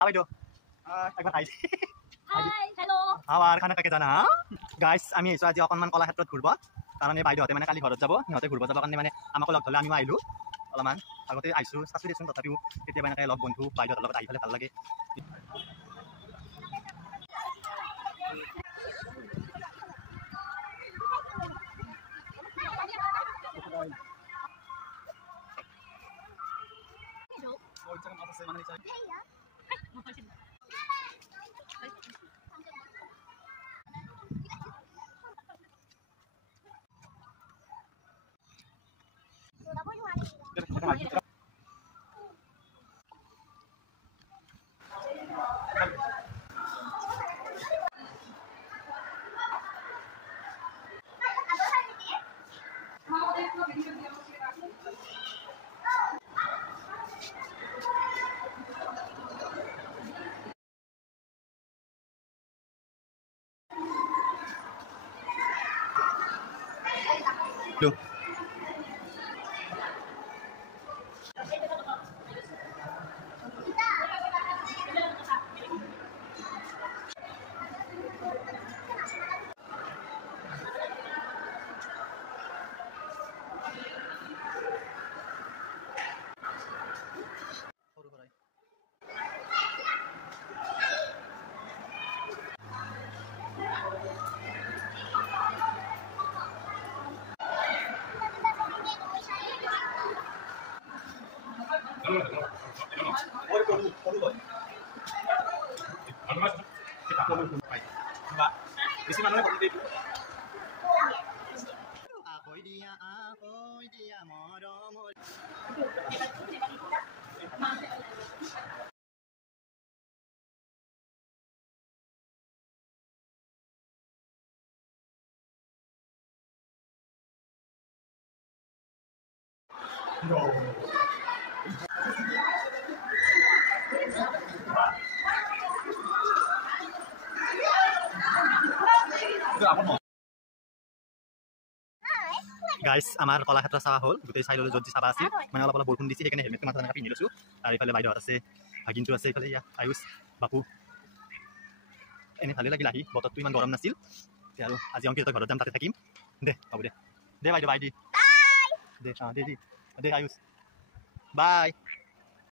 বাইদেউ একবাৰ হাই hi hello' আমাৰ খানা কাকে জানা গাইছ আমি আহিছোঁ আজি অকণমান কলাক্ষেত্ৰত ঘূৰিব কাৰণ এই বাইদেউহঁতে মানে কালি ঘৰত যাব সিহঁতে ঘূৰিব যাব কাৰণে মানে আমাক লগ ধৰিলে আমিও আহিলোঁ অলপমান আগতে আহিছোঁ চাচি দিছোঁ তথাপিও কেতিয়াবা এনেকৈ লগ বন্ধু বাইদেউহঁতৰ লগত আহি পেলাই ভাল লাগে বেছি মানুহে দিয়া মৰমৰ গাইছ আমাৰ কলাক্ষেত্ৰ চাৱা হ'ল গোটেই চাই ল'লোঁ যদি চাবা আছিল মানে অলপ অলপ বৰষুণ দিছে সেইকাৰণে হেলমেটটো মাথা এনেকৈ পিন্ধি লৈছোঁ আৰু এইফালে বাইদেউহঁত আছে ভাগিনটো আছে এইফালে ইয়া আয়ুষ বাপু এনেই ভালেই লাগিল আহি বতৰটো ইমান গৰম নাছিল আৰু আজি অংকিতৰ ঘৰত যাম তাতে থাকিম দে হ'ব দে দে বাইদেউ by the De De Ayush by